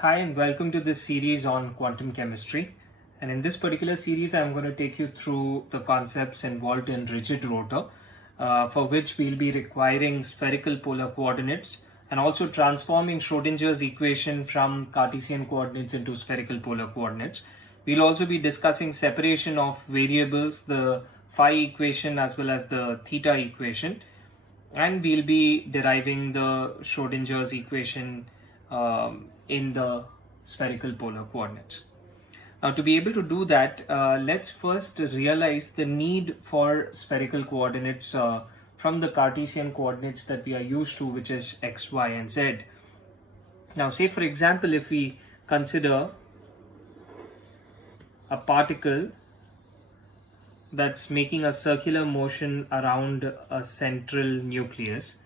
Hi and welcome to this series on quantum chemistry. And in this particular series, I'm going to take you through the concepts involved in rigid rotor, for which we'll be requiring spherical polar coordinates and also transforming Schrodinger's equation from Cartesian coordinates into spherical polar coordinates. We'll also be discussing separation of variables, the phi equation as well as the theta equation, and we'll be deriving the Schrodinger's equation in the spherical polar coordinates. Now, to be able to do that, let's first realize the need for spherical coordinates from the Cartesian coordinates that we are used to, which is x, y, and z. Now, say for example, if we consider a particle that's making a circular motion around a central nucleus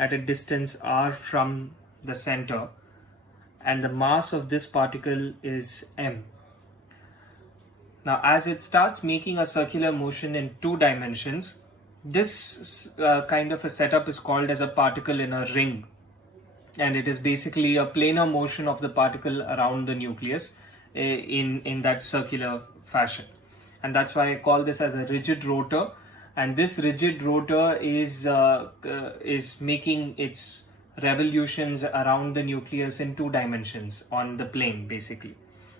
at a distance r from the center, and the mass of this particle is m. Now, as it starts making a circular motion in 2 dimensions, this kind of a setup is called as a particle in a ring, and it is basically a planar motion of the particle around the nucleus in that circular fashion. And that's why I call this as a rigid rotor. And this rigid rotor is making its revolutions around the nucleus in 2 dimensions on the plane, basically.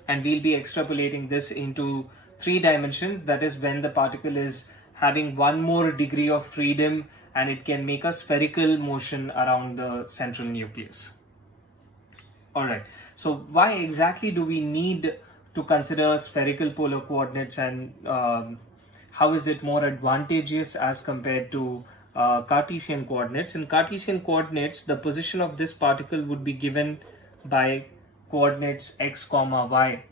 And we'll be extrapolating this into 3 dimensions. That is when the particle is having one more degree of freedom and it can make a spherical motion around the central nucleus. Alright, so why exactly do we need to consider spherical polar coordinates, and how is it more advantageous as compared to Cartesian coordinates? In Cartesian coordinates, the position of this particle would be given by coordinates x, y,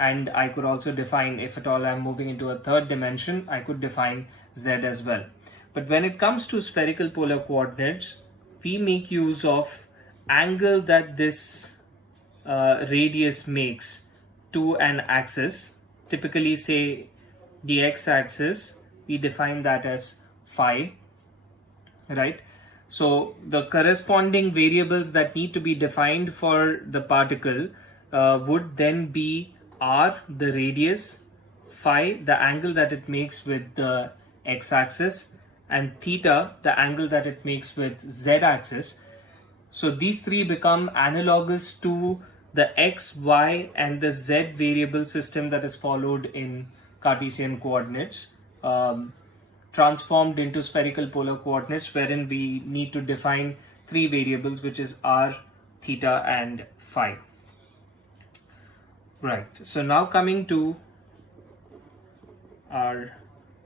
and I could also define, if at all I'm moving into a 3rd dimension, I could define z as well. But when it comes to spherical polar coordinates, we make use of angle that this radius makes to an axis. Typically, say the x-axis, we define that as phi, right? So the corresponding variables that need to be defined for the particle would then be r, the radius, phi, the angle that it makes with the x-axis, and theta, the angle that it makes with z-axis. So these 3 become analogous to the x, y, and the z variable system that is followed in Cartesian coordinates, transformed into spherical polar coordinates, wherein we need to define 3 variables, which is r, theta, and phi. Right, so now coming to our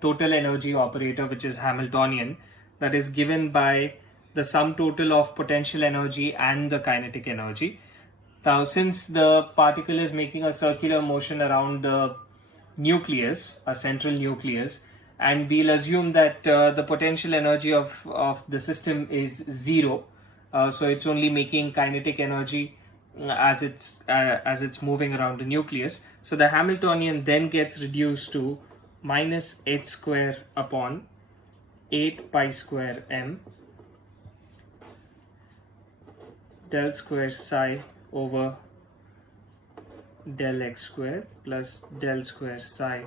total energy operator, which is Hamiltonian, that is given by the sum total of potential energy and the kinetic energy. Now, since the particle is making a circular motion around the nucleus, a central nucleus, and we'll assume that the potential energy of the system is 0, so it's only making kinetic energy as it's moving around the nucleus. So the Hamiltonian then gets reduced to minus h square upon 8 pi square m del square psi over del x square plus del square psi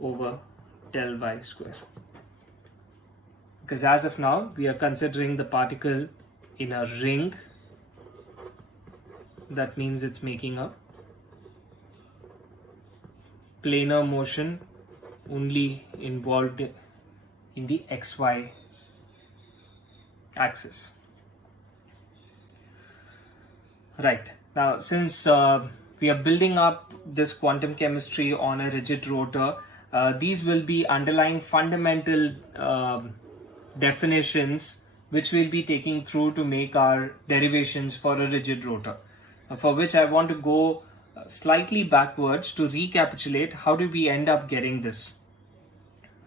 over del y square. Because as of now, we are considering the particle in a ring. That means it's making a planar motion only involved in the xy axis. Right. Now, since we are building up this quantum chemistry on a rigid rotor, these will be underlying fundamental definitions which we'll be taking through to make our derivations for a rigid rotor, for which I want to go slightly backwards to recapitulate how did we end up getting this.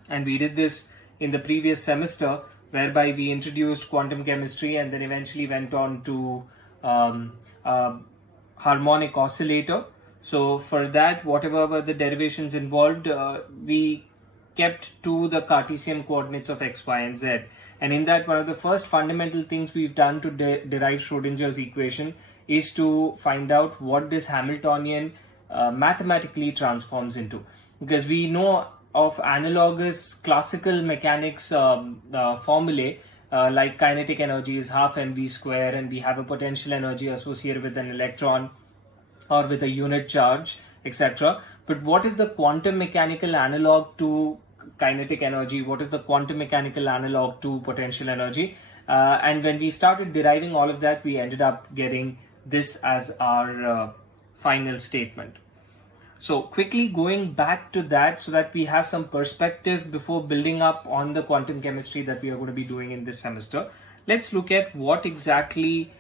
And we did this in the previous semester, whereby we introduced quantum chemistry and then eventually went on to harmonic oscillator. So for that, whatever were the derivations involved, we kept to the Cartesian coordinates of x, y, and z. And in that, one of the first fundamental things we've done to derive Schrodinger's equation is to find out what this Hamiltonian mathematically transforms into. Because we know of analogous classical mechanics formulae like kinetic energy is half mv square, and we have a potential energy associated with an electron or with a unit charge, etc. But what is the quantum mechanical analog to kinetic energy? What is the quantum mechanical analog to potential energy? And when we started deriving all of that, we ended up getting this as our final statement. So quickly going back to that so that we have some perspective before building up on the quantum chemistry that we are going to be doing in this semester, let's look at what exactly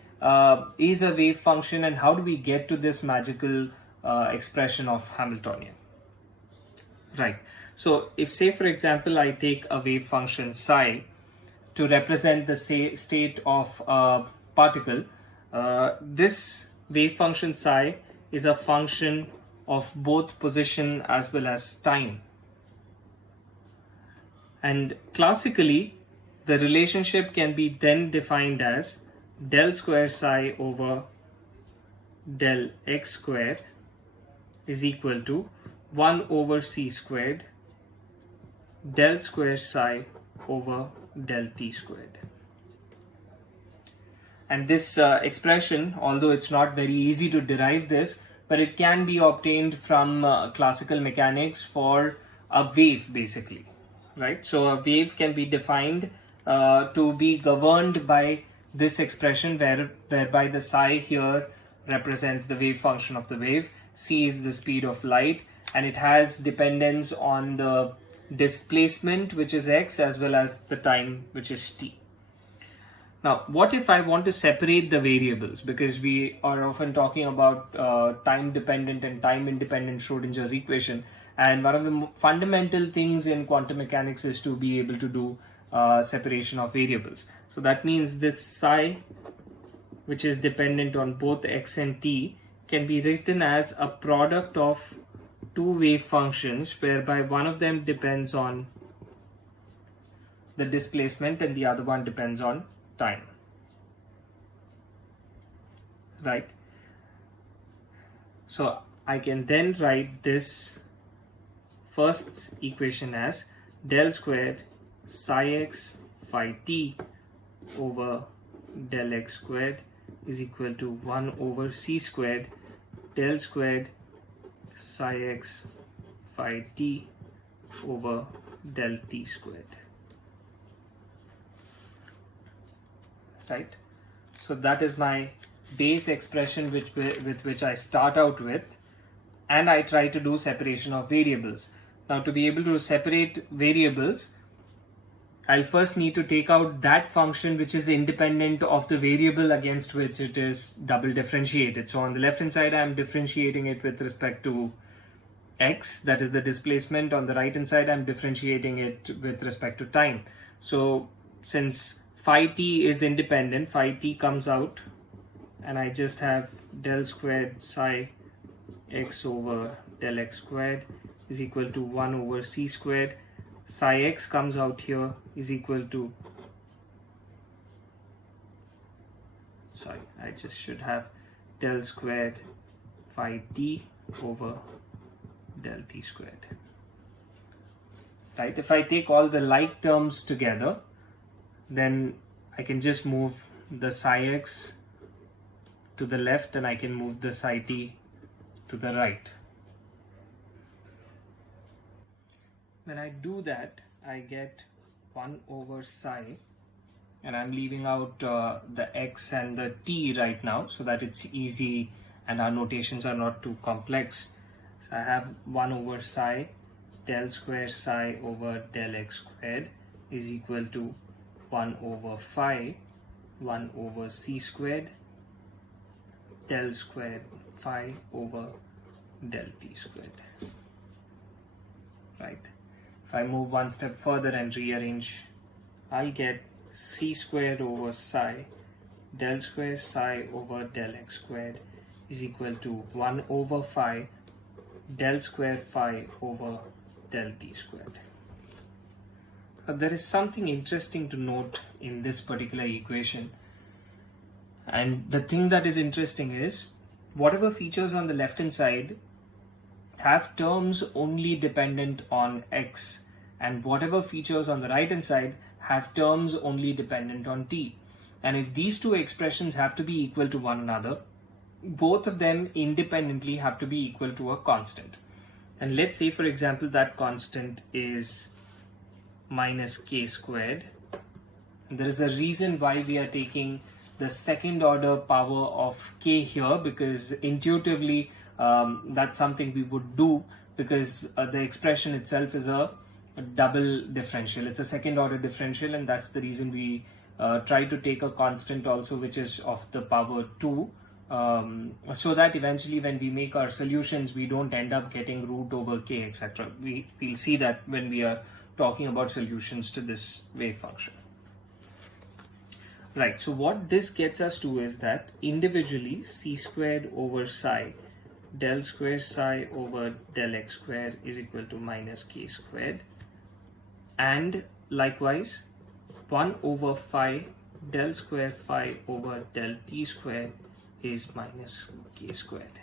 is a wave function and how do we get to this magical expression of Hamiltonian. Right. So if, say for example, I take a wave function psi to represent the state of a particle, this wave function psi is a function of both position as well as time. And classically, the relationship can be then defined as del square psi over del x squared is equal to 1 over c squared del square psi over del t squared. And this expression, although it's not very easy to derive this, but it can be obtained from classical mechanics for a wave, basically, right? So a wave can be defined to be governed by this expression whereby the psi here represents the wave function of the wave, c is the speed of light, and it has dependence on the displacement, which is x, as well as the time, which is t. Now, what if I want to separate the variables? Because we are often talking about time-dependent and time-independent Schrodinger's equation. And one of the fundamental things in quantum mechanics is to be able to do separation of variables. So that means this psi, which is dependent on both x and t, can be written as a product of two wave functions whereby one of them depends on the displacement and the other one depends on time, right? So I can then write this first equation as del squared psi x phi t over del x squared is equal to 1 over c squared del squared psi x phi t over del t squared. Right? So that is my base expression with which I start out with, and I try to do separation of variables. Now, to be able to separate variables, I'll first need to take out that function which is independent of the variable against which it is double differentiated. So on the left hand side, I'm differentiating it with respect to x, that is the displacement. On the right hand side, I'm differentiating it with respect to time. So since phi t is independent, phi t comes out, and I just have del squared psi x over del x squared is equal to 1 over c squared. Psi x comes out here is equal to, sorry, I just should have del squared phi t over del t squared. Right? If I take all the like terms together, then I can just move the psi x to the left and I can move the psi t to the right. When I do that, I get 1 over psi, and I'm leaving out the x and the t right now so that it's easy and our notations are not too complex. So I have 1 over psi del square psi over del x squared is equal to 1 over phi 1 over c squared del squared phi over del t squared. Right? If I move one step further and rearrange, I'll get c squared over psi del square psi over del x squared is equal to 1 over phi del square phi over del t squared. there is something interesting to note in this particular equation. And the thing that is interesting is whatever features on the left hand side have terms only dependent on x, and whatever features on the right hand side have terms only dependent on t. And if these two expressions have to be equal to one another, both of them independently have to be equal to a constant. And let's say, for example, that constant is minus k squared. And there is a reason why we are taking the second order power of k here, because intuitively that's something we would do, because the expression itself is a double differential. It's a second order differential, and that's the reason we try to take a constant also which is of the power 2, so that eventually when we make our solutions we don't end up getting root over k, etc. We'll see that when we are talking about solutions to this wave function. Right, so what this gets us to is that individually c squared over psi del square psi over del x squared is equal to minus k squared, and likewise 1 over phi del square phi over del t squared is minus k squared.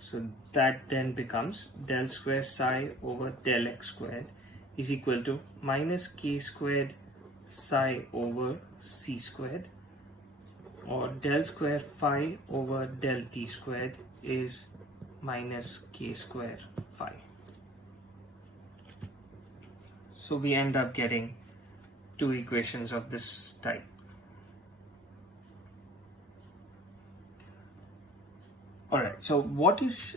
So that then becomes del square psi over del x squared is equal to minus k squared psi over c squared, or del square phi over del t squared is minus k square phi. So we end up getting two equations of this type. Alright, so what is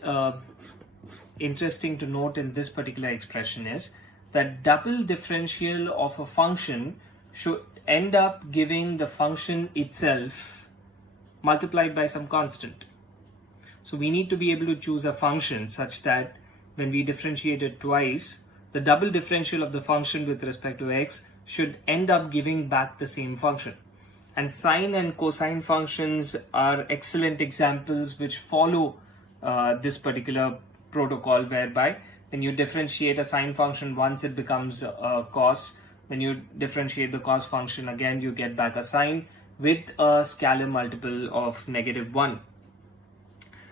interesting to note in this particular expression is that double differential of a function should end up giving the function itself multiplied by some constant. So we need to be able to choose a function such that when we differentiate it twice, the double differential of the function with respect to x should end up giving back the same function. And sine and cosine functions are excellent examples which follow this particular protocol, whereby when you differentiate a sine function once, it becomes a cos. When you differentiate the cos function again, you get back a sine with a scalar multiple of -1.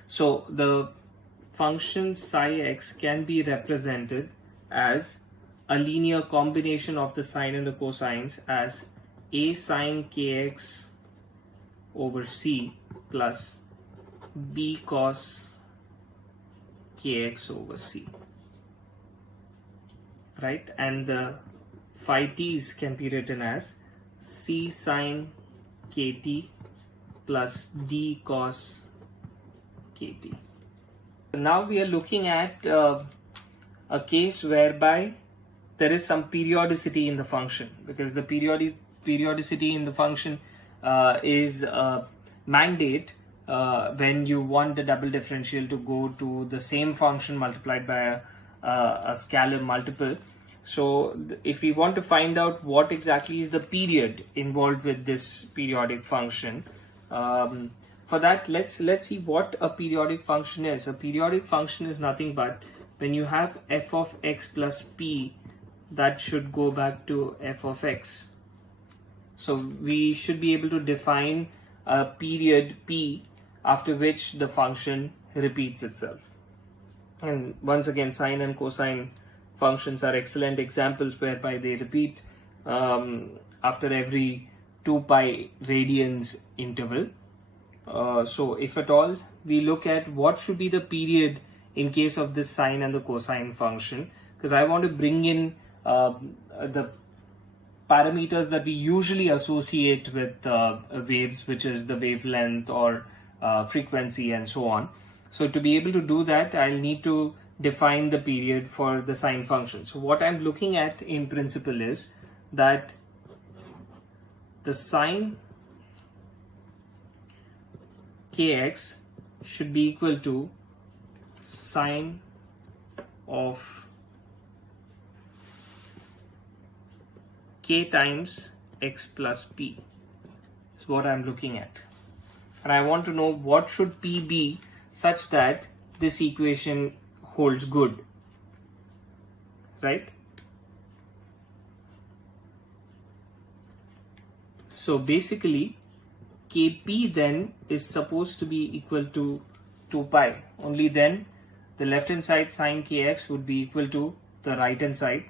So the function psi x can be represented as a linear combination of the sine and the cosines as a sine kx over c plus b cos kx over c, right? And the phi t's can be written as c sine kt plus d cos kt. Now we are looking at a case whereby there is some periodicity in the function, because the periodicity in the function is a mandate when you want the double differential to go to the same function multiplied by a scalar multiple. So if we want to find out what exactly is the period involved with this periodic function, for that let's see what a periodic function is. A periodic function is nothing but when you have f of x plus p, that should go back to f of x. So we should be able to define a period p after which the function repeats itself. And once again, sine and cosine functions are excellent examples whereby they repeat after every 2 pi radians interval. So if at all we look at what should be the period in case of this sine and the cosine function, because I want to bring in the parameters that we usually associate with waves, which is the wavelength or frequency and so on. So to be able to do that, I'll need to define the period for the sine function. So what I'm looking at in principle is that the sine kx should be equal to sine of k times x plus p. That's what I'm looking at. And I want to know what should p be such that this equation holds good, right? So basically Kp then is supposed to be equal to 2 pi. Only then the left hand side sine kx would be equal to the right hand side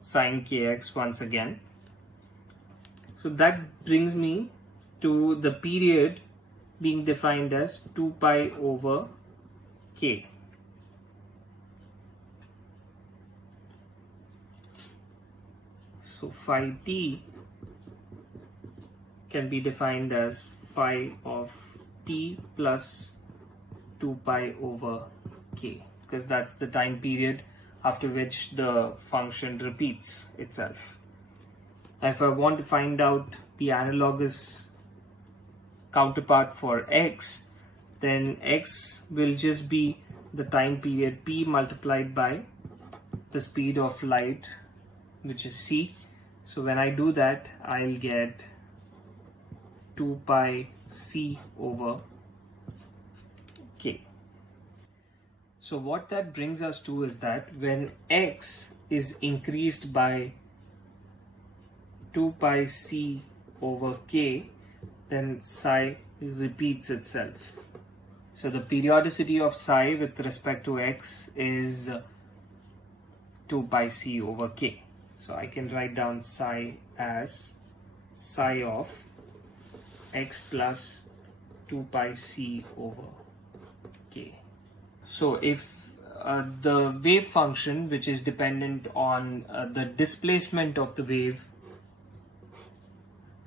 sine kx once again. So that brings me to the period being defined as 2 pi over k. So phi t can be defined as phi of t plus 2 pi over k, because that's the time period after which the function repeats itself. If I want to find out the analogous counterpart for x, then x will just be the time period p multiplied by the speed of light, which is c. So when I do that, I'll get 2 pi c over k. So what that brings us to is that when x is increased by 2 pi c over k, then psi repeats itself. So the periodicity of psi with respect to x is 2 pi c over k. So I can write down psi as psi of x plus 2 pi c over k. So if the wave function, which is dependent on the displacement of the wave,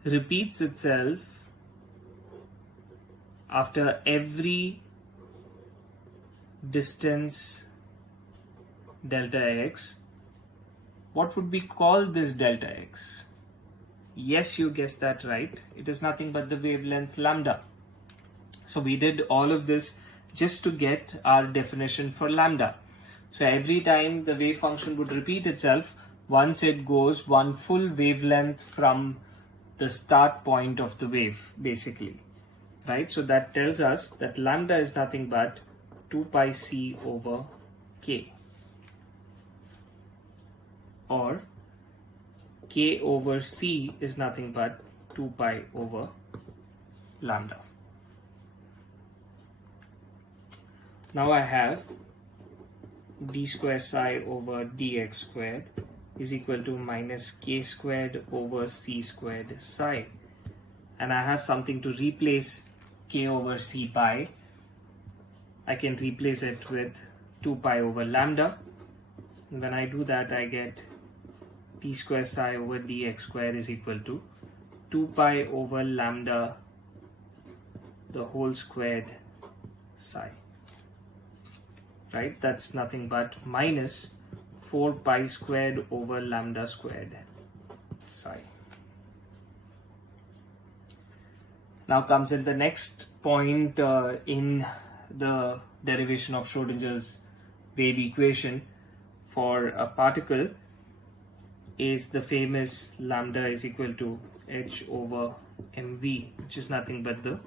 repeats itself after every distance delta x, what would we call this delta x? Yes, you guessed that right. It is nothing but the wavelength lambda. So we did all of this just to get our definition for lambda. So every time the wave function would repeat itself once it goes one full wavelength from the start point of the wave, basically, right? So that tells us that lambda is nothing but 2 pi c over k, or k over c is nothing but 2 pi over lambda. Now I have d square psi over dx squared is equal to minus k squared over c squared psi, and I have something to replace k over c pi. I can replace it with 2 pi over lambda. And when I do that, I get d square psi over dx squared is equal to 2 pi over lambda the whole squared psi, right? That's nothing but minus 4 pi squared over lambda squared psi. Now comes in the next point in the derivation of Schrodinger's wave equation for a particle is the famous lambda is equal to h over mv, which is nothing but the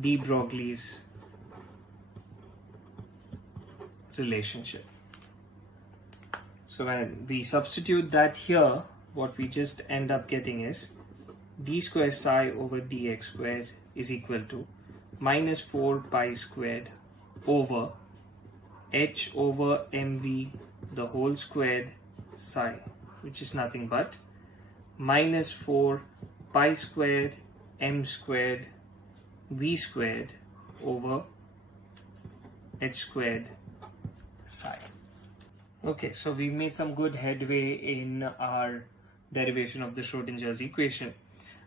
de Broglie's relationship. So when we substitute that here, what we just end up getting is d square psi over dx squared is equal to minus 4 pi squared over h over mv the whole squared psi, which is nothing but minus 4 pi squared m squared v squared over h squared psi. Okay, so we've made some good headway in our derivation of the Schrodinger's equation.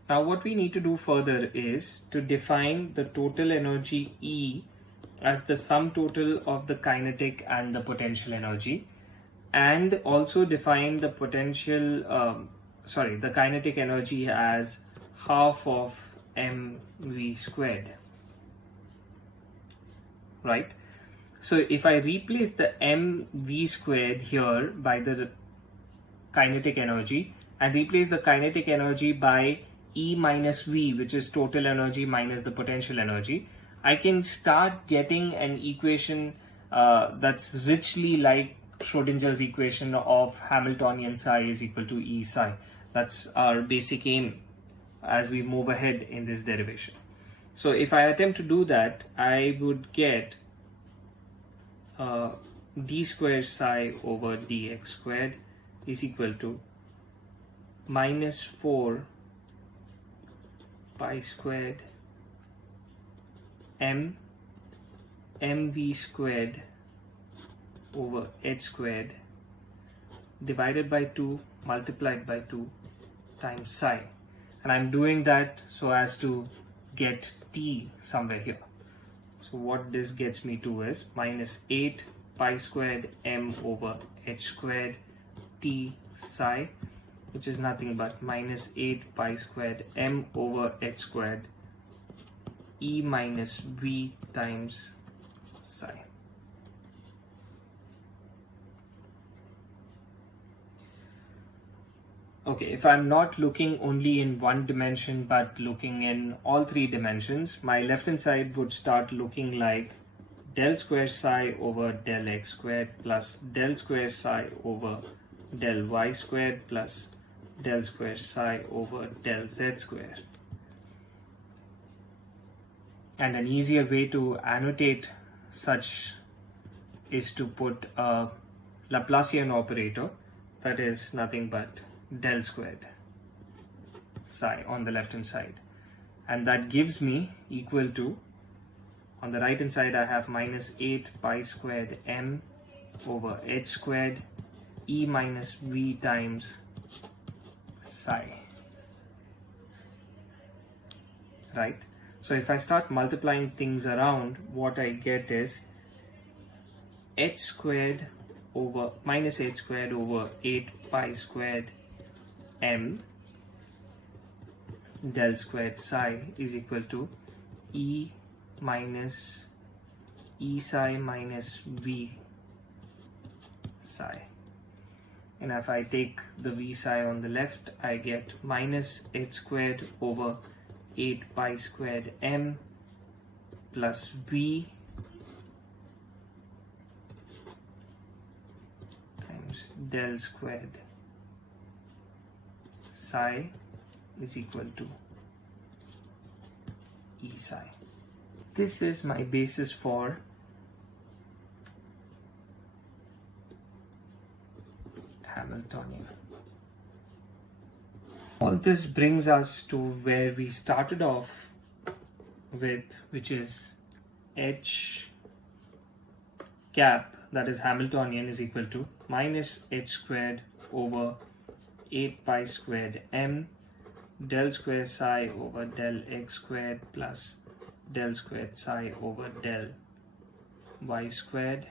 Now what we need to do further is to define the total energy E as the sum total of the kinetic and the potential energy, and also define the the kinetic energy as half of mv squared, right? So if I replace the mv squared here by the kinetic energy and replace the kinetic energy by E minus V, which is total energy minus the potential energy, I can start getting an equation that's richly like Schrodinger's equation of Hamiltonian psi is equal to E psi. That's our basic aim as we move ahead in this derivation. So if I attempt to do that, I would get d squared psi over dx squared is equal to minus 4 pi squared mv squared over h squared divided by 2 multiplied by 2 times psi. And I'm doing that so as to get t somewhere here. So what this gets me to is minus 8 pi squared m over h squared t psi, which is nothing but minus 8 pi squared m over h squared e minus v times psi. Okay, if I'm not looking only in one dimension but looking in all three dimensions, my left hand side would start looking like del square psi over del x squared plus del square psi over del y squared plus del square psi over del z squared. And an easier way to annotate such is to put a Laplacian operator, that is nothing but del squared psi on the left hand side, and that gives me equal to, on the right hand side I have minus 8 pi squared m over h squared e minus v times psi, right? So if I start multiplying things around, what I get is h squared over minus h squared over 8 pi squared m del squared psi is equal to e minus e psi minus v psi. And if I take the v psi on the left, I get minus h squared over 8 pi squared m plus v times del squared psi is equal to e psi. This is my basis for Hamiltonian. All this brings us to where we started off with, which is h cap, that is Hamiltonian, is equal to minus h squared over 8 pi squared m del square psi over del x squared plus del squared psi over del y squared.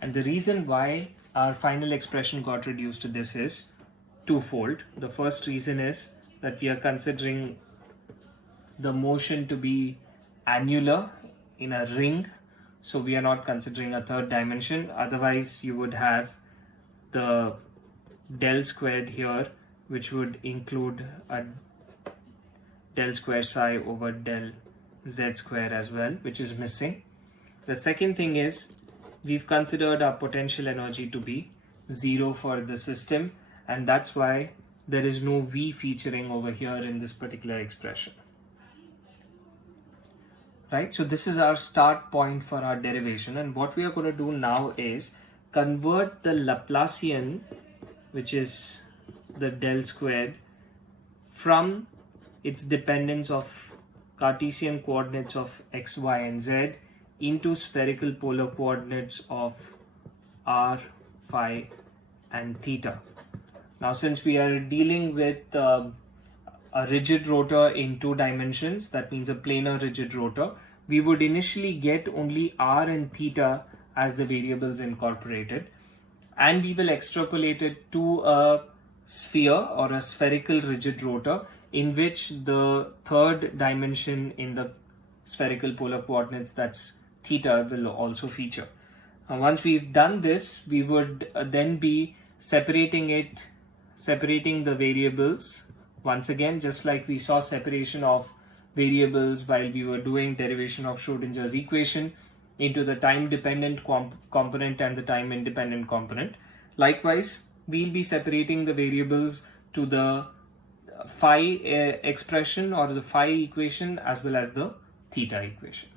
And the reason why our final expression got reduced to this is twofold. The first reason is that we are considering the motion to be annular in a ring, so we are not considering a third dimension. Otherwise you would have the del squared here, which would include a del square psi over del z square as well, which is missing. The second thing is we've considered our potential energy to be 0 for the system, and that's why there is no v featuring over here in this particular expression. Right, so this is our start point for our derivation, and what we are going to do now is convert the Laplacian, which is the del squared, from its dependence of Cartesian coordinates of x, y and z into spherical polar coordinates of r, phi and theta. Now since we are dealing with a rigid rotor in 2 dimensions, that means a planar rigid rotor, we would initially get only r and theta as the variables incorporated, and we will extrapolate it to a sphere or a spherical rigid rotor in which the third dimension in the spherical polar coordinates, that's theta, will also feature. Once we've done this, we would then be separating the variables once again, just like we saw separation of variables while we were doing derivation of Schrodinger's equation, into the time dependent component and the time independent component. Likewise, we'll be separating the variables to the phi expression or the phi equation as well as the theta equation.